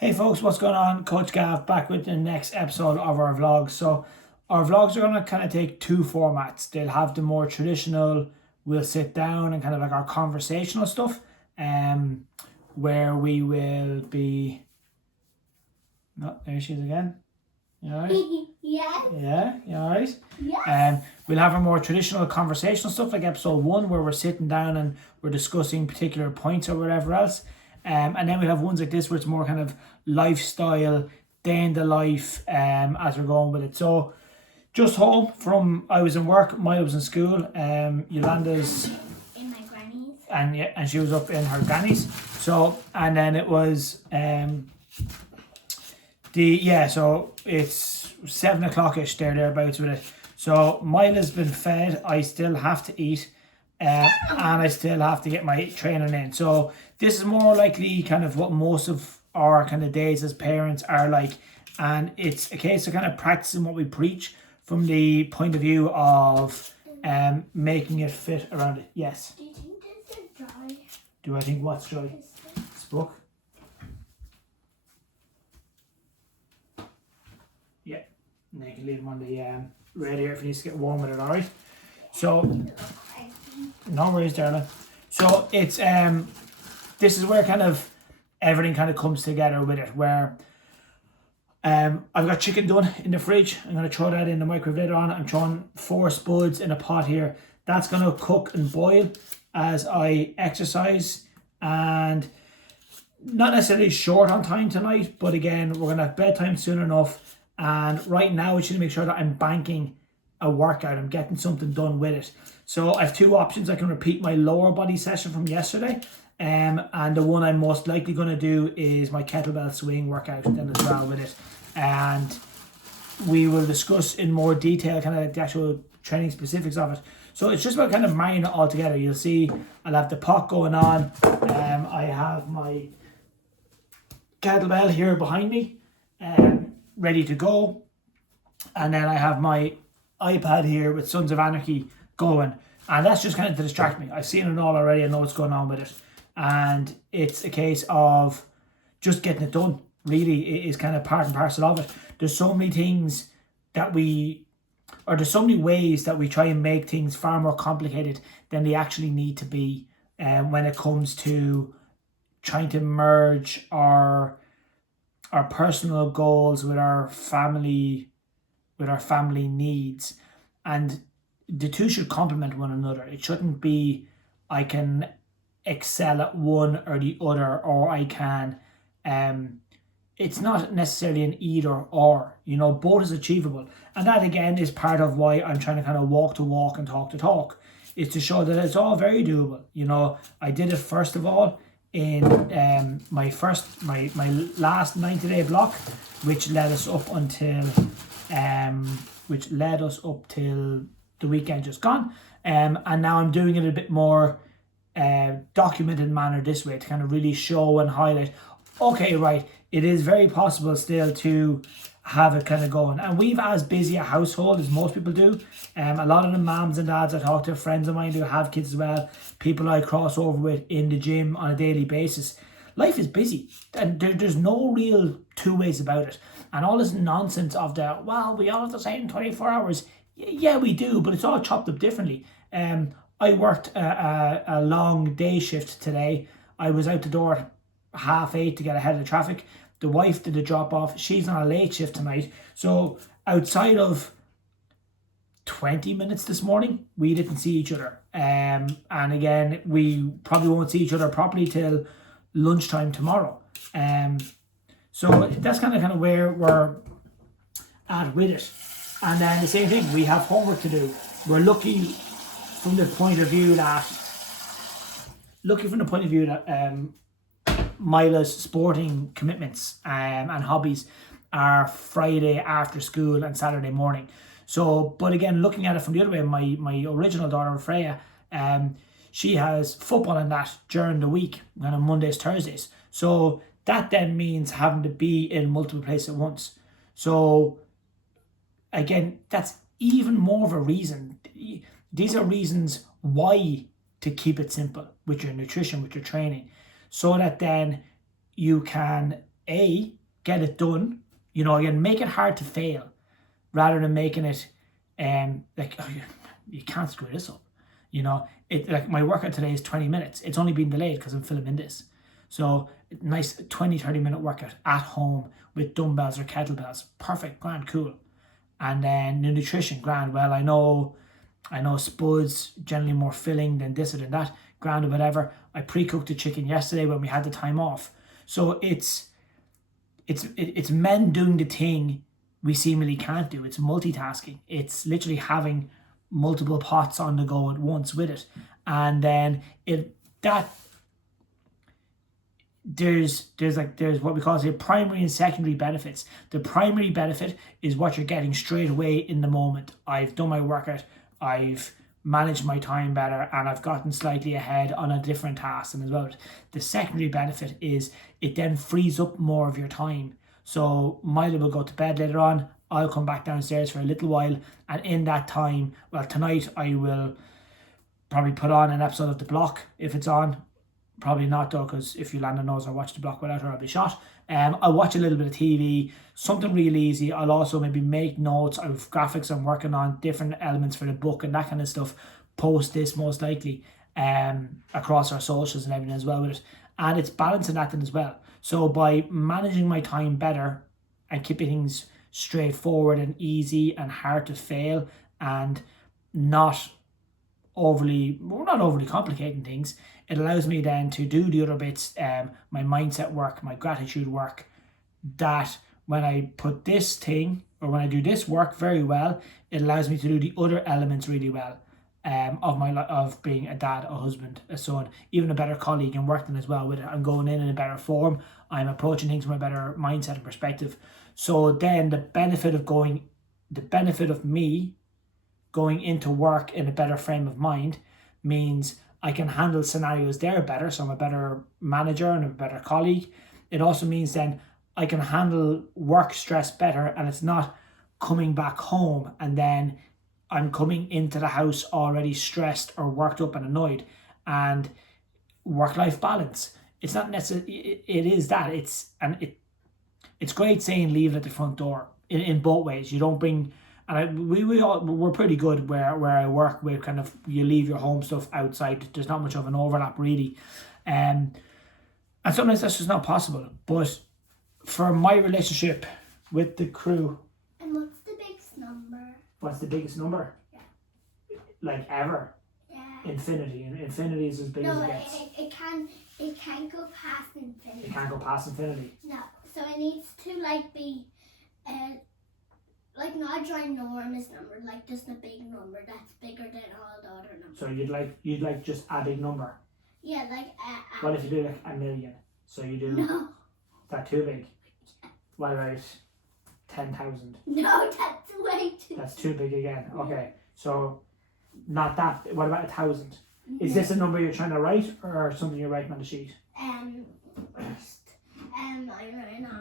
Hey folks, what's going on? Coach Gav back with the next episode of our vlogs. So our vlogs are going to kind of take two formats. They'll have the more traditional, we'll sit down and kind of like our conversational stuff, where we will be, no, there she is again. You alright? Yeah. Yeah, you alright? Yes. We'll have a more traditional conversational stuff like episode 1 where we're sitting down and we're discussing particular points or whatever else. And then we'll have ones like this where it's more kind of lifestyle, day in the life, as we're going with it. So just home from, I was in work, Maya was in school, Yolanda's In my granny's. and she was up in her granny's. So, and then it was so it's 7 o'clock-ish thereabouts with it. So Mila's been fed, I still have to eat, and I still have to get my training in. So this is more likely kind of what most of our kind of days as parents are like, and it's a case of kind of practicing what we preach from the point of view of making it fit around it. Yes. Do you think this is dry? Do I think what's dry? This book? Yeah. And then you can leave them on the radiator if it needs to get warm with it, alright? So, no worries, darling. So it's this is where kind of everything kind of comes together with it, where I've got chicken done in the fridge. I'm going to throw that in the microwave later on. I'm throwing 4 spuds in a pot here. That's going to cook and boil as I exercise, and not necessarily short on time tonight, but again, we're going to have bedtime soon enough, and right now I should make sure that I'm banking a workout. I'm getting something done with it. So I have 2 options. I can repeat my lower body session from yesterday, and the one I'm most likely going to do is my kettlebell swing workout then as well with it. And we will discuss in more detail kind of the actual training specifics of it. So it's just about kind of marrying it all together. You'll see I'll have the pot going on. I have my kettlebell here behind me, ready to go. And then I have my iPad here with Sons of Anarchy going. And that's just kind of to distract me. I've seen it all already. I know what's going on with it. And it's a case of just getting it done. Really, it is kind of part and parcel of it. There's so many things that there's so many ways that we try and make things far more complicated than they actually need to be, when it comes to trying to merge our personal goals with our family needs, and the two should complement one another. It shouldn't be I can excel at one or the other, or I can it's not necessarily an either or, both is achievable. And that again is part of why I'm trying to kind of walk the walk and talk the talk, is to show that it's all very doable. I did it first of all in my last 90-day block, which led us up till the weekend just gone. And now I'm doing it a bit more documented manner this way, to kind of really show and highlight, okay, right, it is very possible still to have it kind of going. And we've as busy a household as most people do. A lot of the moms and dads I talk to, friends of mine who have kids as well, people I cross over with in the gym on a daily basis. Life is busy, and there's no real two ways about it. And all this nonsense of we all have the same 24 hours. Yeah, we do, but it's all chopped up differently. I worked a long day shift today. I was out the door at 8:30 to get ahead of the traffic. The wife did the drop off. She's on a late shift tonight. So outside of 20 minutes this morning, we didn't see each other. And again, we probably won't see each other properly till lunchtime tomorrow. So that's kind of where we're at with it. And then the same thing, we have homework to do. We're lucky from the point of view that Mila's sporting commitments and hobbies are Friday after school and Saturday morning. So, but again, looking at it from the other way, my original daughter, Freya, she has football and that during the week, on Mondays, Thursdays. So that then means having to be in multiple places at once. So again, that's even more of a reason. These are reasons why to keep it simple with your nutrition, with your training, so that then you can get it done. You know, again, make it hard to fail rather than making it like, oh, you can't screw this up. You know, it like my workout today is 20 minutes. It's only been delayed because I'm filming this. So nice 20-30 minute workout at home with dumbbells or kettlebells. Perfect, grand, cool. And then the nutrition, grand. Well, I know spuds generally more filling than this or than that, grand or whatever. I pre-cooked the chicken yesterday when we had the time off. So it's men doing the thing we seemingly can't do. It's multitasking. It's literally having multiple pots on the go at once with it. And then there's what we call primary and secondary benefits. The primary benefit is what you're getting straight away in the moment. I've done my workout, I've managed my time better, and I've gotten slightly ahead on a different task. And as well, the secondary benefit is it then frees up more of your time. So Miley will go to bed later on, I'll come back downstairs for a little while, and in that time, well, tonight I will probably put on an episode of The Block if it's on. Probably not though, because if Yolanda knows I watch The Block without her, I'll be shot. I'll watch a little bit of TV, something really easy. I'll also maybe make notes of graphics I'm working on, different elements for the book and that kind of stuff. Post this most likely across our socials and everything as well with it. And it's balancing that then as well. So by managing my time better and keeping things straightforward and easy and hard to fail and not overly complicating things, it allows me then to do the other bits, my mindset work, my gratitude work, that when I put this thing or when I do this work very well, it allows me to do the other elements really well, of being a dad, a husband, a son, even a better colleague and working as well with it. I'm going in a better form. I'm approaching things from a better mindset and perspective. So then the benefit of me going into work in a better frame of mind means I can handle scenarios there better. So I'm a better manager and a better colleague. It also means then I can handle work stress better, and it's not coming back home and then I'm coming into the house already stressed or worked up and annoyed. And work-life balance, it's not necessarily, it is that. It's great saying leave it at the front door in both ways. You don't bring, and we're pretty good where I work with kind of, you leave your home stuff outside. There's not much of an overlap really. And sometimes that's just not possible. But for my relationship with the crew. And what's the biggest number? What's the biggest number? Yeah. Like ever? Yeah. Infinity. And infinity is as big as it gets. It can't go past infinity. It can't go past infinity. No. So it needs to be like not a ginormous number, like just a big number that's bigger than all the other numbers. So you'd like just a big number. Yeah, What if you do like 1 million? So you do. No. Is that too big? What about 10,000? No, that's way too. That's too big again. Okay, so not that. What about 1,000? Is this a number you're trying to write or something you're writing on the sheet? First, I'm writing on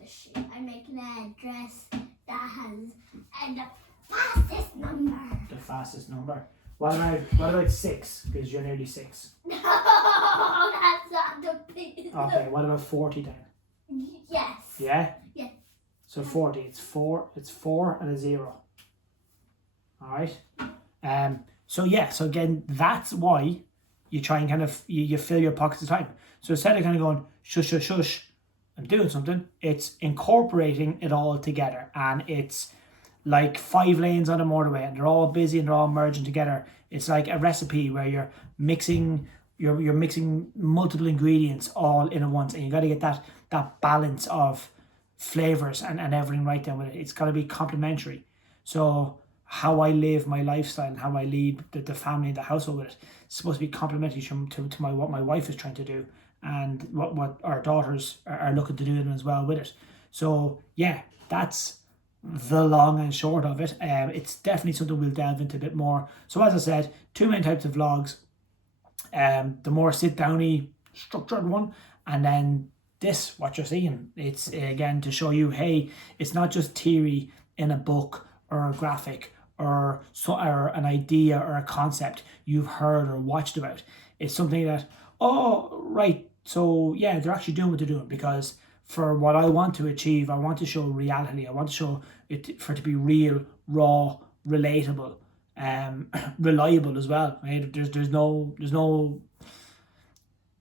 the sheet. I'm making an address that has the fastest number. The fastest number. What about 6? Because you're nearly 6. No, that's not the biggest. Okay, what about 40 then? Yes. Yeah? Yeah. So 40, it's 4 and a 0. Alright? So again, that's why you try and kind of, you fill your pockets of time. So instead of kind of going, shush, shush, shush, I'm doing something, it's incorporating it all together. And it's like 5 lanes on a motorway and they're all busy and they're all merging together. It's like a recipe where you're mixing multiple ingredients all in at once, and you got to get that balance of flavors and everything right there with it. It's got to be complementary. So how I live my lifestyle and how I lead the family and the household with it, it's supposed to be complementary to what my wife is trying to do and what our daughters are looking to do as well with it. So yeah, that's the long and short of it. It's definitely something we'll delve into a bit more. So as I said, 2 main types of vlogs. The more sit-downy, structured one, and then this, what you're seeing, it's again to show you, hey, it's not just theory in a book or a graphic or an idea or a concept you've heard or watched about. It's something that, oh, right, so yeah, they're actually doing what they're doing, because for what I want to achieve. I want to show reality. I want to show it for it to be real, raw, relatable, reliable as well. Right? There's no.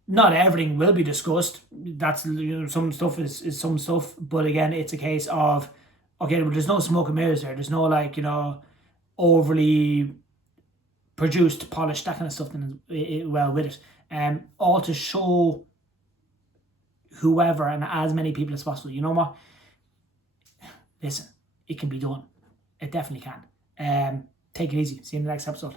Not everything will be discussed. That's, you know, some stuff is some stuff, but again, it's a case of, okay, well, there's no smoke and mirrors there. There's no, like, you know, overly produced, polished, that kind of stuff. And well with it, all to show whoever and as many people as possible. You know what? Listen, it can be done. It definitely can. Take it easy. See you in the next episode.